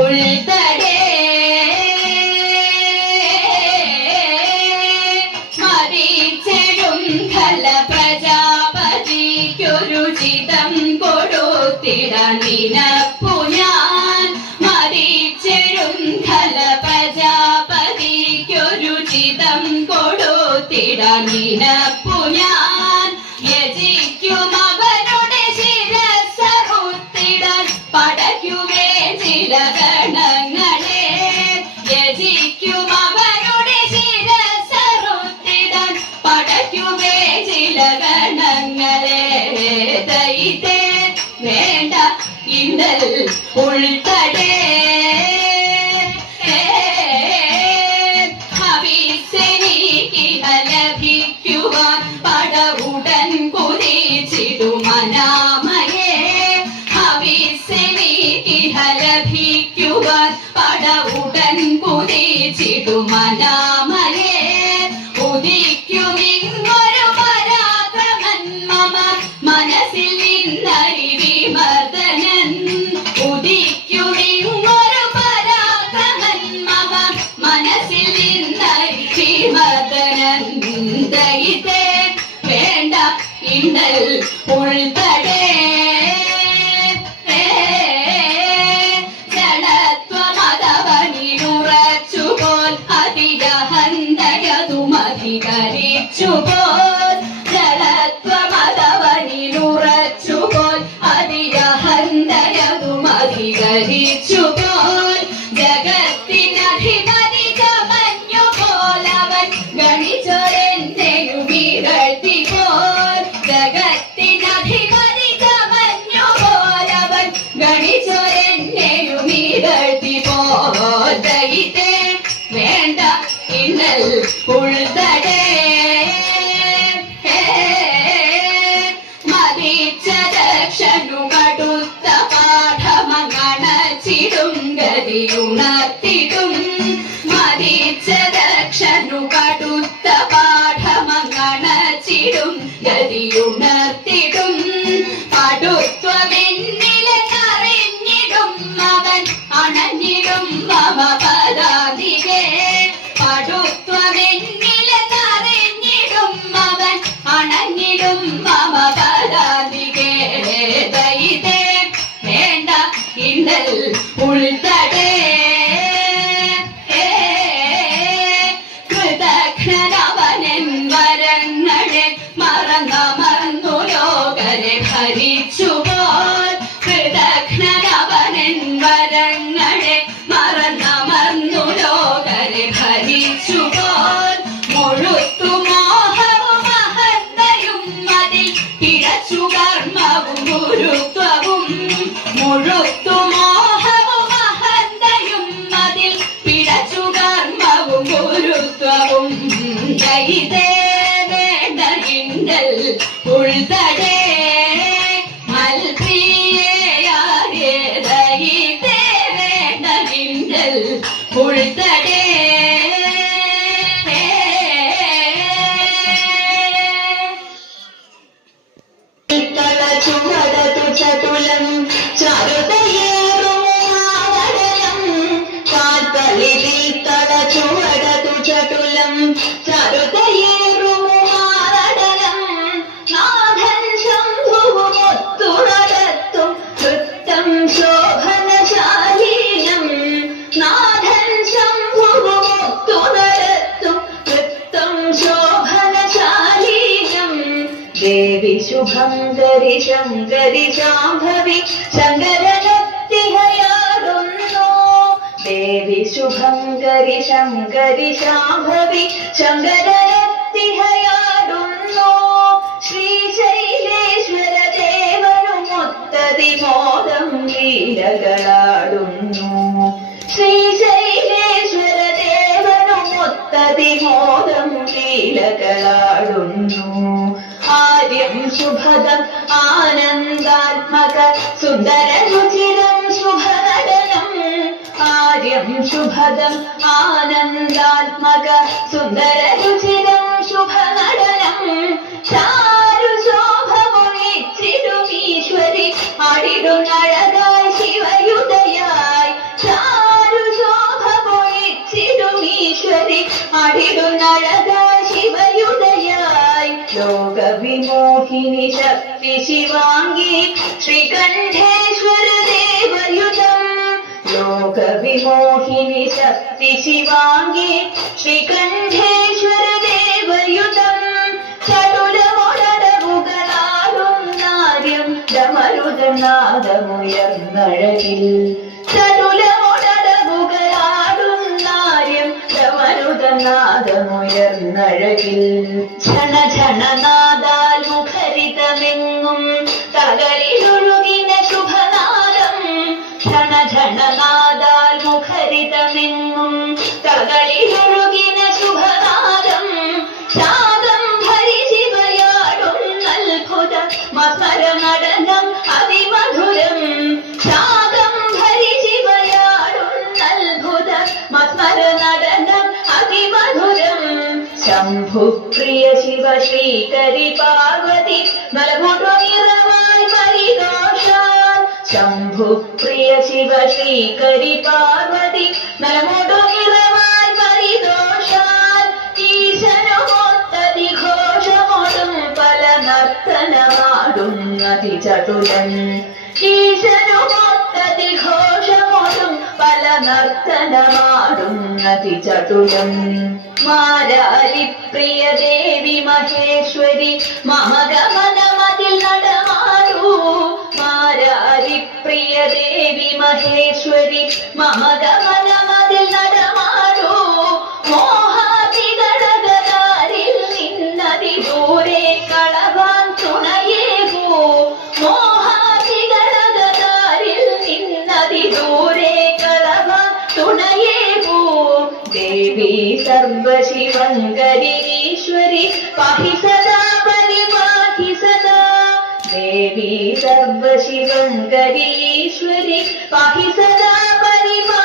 ഉൾത്തടേ മരിച്ചിടും ഖല പ്രജാപതിക്കൊരു ചിതം കൊടുത്തിടാൻ നിനപ്പു ഞാൻ മരിച്ചിടും ഖല പ്രജാപതിക്കൊരു ചിതം കൊടുത്തിടാൻ നിനപ്പു ഞാൻ യജിക്കും അവരുടെ ശിരസ്സറുത്തിടാൻ പടയ്ക്കുമേ ചില ഗണങ്ങളെ യജിക്കും അവരുടെ ശിരസ്സറുത്തിടാൻ പടയ്ക്കുമേ ചില ഗണങ്ങളെ ദൈതേ വേണ്ട ഇണ്ടൽ ഉൾത്തടേ ലഭിക്കുവാൻ പടവുടൻ കുതിച്ചിടുമനാമയേ ഹവിസെനിക്കിഹ ലഭിക്കുവാൻ പടവുടൻ കുതിച്ചിടുമനാമയേ ഉദിക്കുമിങ്ങൊരു പരാക്രമൻ മമ മനസ്സിൽ നിന്നരിവിമർദ്ദനൻ ഉദിക്കുമിങ്ങൊരു പരാക്രമൻ മമ മനസ്സിൽ നിന്നരിവിമർദ്ദനൻ ദൈതേ വേണ്ട ഇണ്ടൽ ഉൾത്തടേ ജഡത്വമതവനിലുറച്ചുപോൽ അതിരഹന്തയതുമധികരിച്ചുപോൽ ജഡത്വമതവനിലുറച്ചുപോൽ അതിരഹന്തയതുമധികരിച്ചുപോൽ ജഗത്തിനധിപതി ചമഞ്ഞുപോലവൻ ഗണിച്ചൊരെന്നെയുമിരട്ടിപ്പോൽ ജഗത്തിനധിപതി ചമഞ്ഞുപോലവൻ ഗണിച്ചൊരെന്നെയുമിരട്ടിപ്പോൽ ദൈതേ വേണ്ട ഇന്നൽ ഉൾത്തടേ മതിച്ച ദക്ഷനുമടുത്ത പാഠമങ്ങണച്ചിടും ഗതിയുണർത്തിടും മതിച്ച ദക്ഷനുമടുത്ത പാഠമങ്ങണച്ചിടും ഗതിയുണർത്തിടും പടുത്വമെന്നിലെന്നറിഞ്ഞിടും അവൻ അണഞ്ഞിടും മമ പദാതികേ പടുത്വമെന്നിലെന്നറിഞ്ഞിടും അവൻ അണഞ്ഞിടും മമ പദാതികേ ദൈതേ വേണ്ട ഇണ്ടൽ ഉൾത്തടേ കൃതഘ്നനവനൻ വരങ്ങളെ മറന്നമർന്നു ലോകരെ ഭരിച്ചുപോൽ കൃതഘ്നനവനൻ വരങ്ങളെ മറന്നമർന്നു ലോകരെ ഭരിച്ചുപോൽ മുഴുത്തു മോഹവും അഹന്തയും അതിൽ പിഴച്ചു കർമ്മവും ഗുരുത്വവും മുഴുത്തു മോഹവും അഹന്തയും അതിൽ പിഴച്ചു കർമ്മവും ഗുരുത്വവും ദൈതേ വേണ്ട ഇണ്ടൽ ഉൾത്തടേ മൽപ്രിയയാകെ ദൈതേ വേണ്ട ഇണ്ടൽ ഉൾത്തടേ ചതുലം ചരുതയേറുമാവടലം കാൽത്തളിരിൽ തള ചുവടതു ചടുലം ചരുതയേറുമാവടലം നാഥൻ ശംഭുവുമൊത്തുണരത്തും വൃത്തം ശോഭനശാലീനം നാഥൻ ശംഭുവുമൊത്തുണരത്തും വൃത്തം ശോഭനശാലീനം ദേവി ശുഭങ്കരി ശങ്കരി ശാംഭവി ശങ്കരനത്തിഹയാടുന്നു ദേവി ശുഭങ്കരി ശങ്കരി ശാംഭവി ശങ്കരനത്തിഹയാടുന്നു ശ്രീശൈലേശ്വര ദേവനുമൊത്തതിമോദം ലീലകളാടുന്നു ശ്രീശൈലേശ്വര ദേവനുമൊത്തതിമോദം ലീലകളാടുന്നു ആര്യം ശുഭദം ആനന്ദാത്മക സുന്ദരരുചിരം ശുഭനടനം ആര്യം ശുഭദം ആനന്ദാത്മക സുന്ദരരുചിരം ശുഭനടനം ചാരു ശോഭമൊഴിച്ചിടുമീശ്വരി ആടിടുന്നഴകായി ശിവയുതയായി വിമോഹിനി ശക്തി ശിവാംഗി ശ്രീകണ്ഠേശ്വര ദേവയുതം ലോകവിമോഹിനി ശക്തി ശിവാംഗി ശ്രീകണ്ഠേശ്വര ദേവയുതം ചടുലമൊടവുകളാടും നാര്യം ഡമരുതനാദമുയർന്നഴകിൽ ചടുലമൊടവുകളാടും നാര്യം ഡമരുതനാദമുയർന്നഴകിൽ ഝണ ഝണനാദാൽ മുഖരിതമെങ്ങും തകളിലൊഴുകിന ശുഭനാദം ഝണ ഝണനാദാൽ മുഖരിതമെങ്ങും തകളിലൊഴുകിന ശുഭനാദം ശാദം ഭരിശിവയാടും അത്ഭുത മസ്മര നടനം അതിമധുരം ശാദം ഭരിശിവയാടും അത്ഭുത മസ്മര നടനം അതിമധുരം ശംഭുപ്രിയ ശിവ ശ്രീകരി പാർവതി നലമുടൊനിറവായി പരിദോഷാൽ ശംഭുപ്രിയ ശിവ ശ്രീകരി പാർവതി നലമുടൊനിറവായി പരിദോഷാൽ ഈശനുമൊത്തതിഘോഷമൊടും പല നർത്തനമാടും അതിചടുലൻ ഈശനുമൊത്തതിഘോഷമൊടും പല നർത്തനമാടും അതിചടുലം മാരാരി പ്രിയ ദേവി മഹേശ്വരി മമഗമനമതിൽ നടമാടൂ മാരാരി പ്രിയ ദേവി മഹേശ്വരി മമഗമനമതിൽ നടമാടൂ മോഹാതികളകരാരിൽ നിന്നതി ദൂരെ കളവാൻ തുണയേകൂ മോഹാതികളകരാരിൽ നിന്നതി ദൂരെ കളവാൻ തുണയേകൂ ദേവി സർവശിവങ്കരി ഈശ്വരി പാഹി സദാ പരിപാഹി സദാ ദേവി സർവശിവങ്കരി ഈശ്വരി പാഹി സദാ പരിപാഹി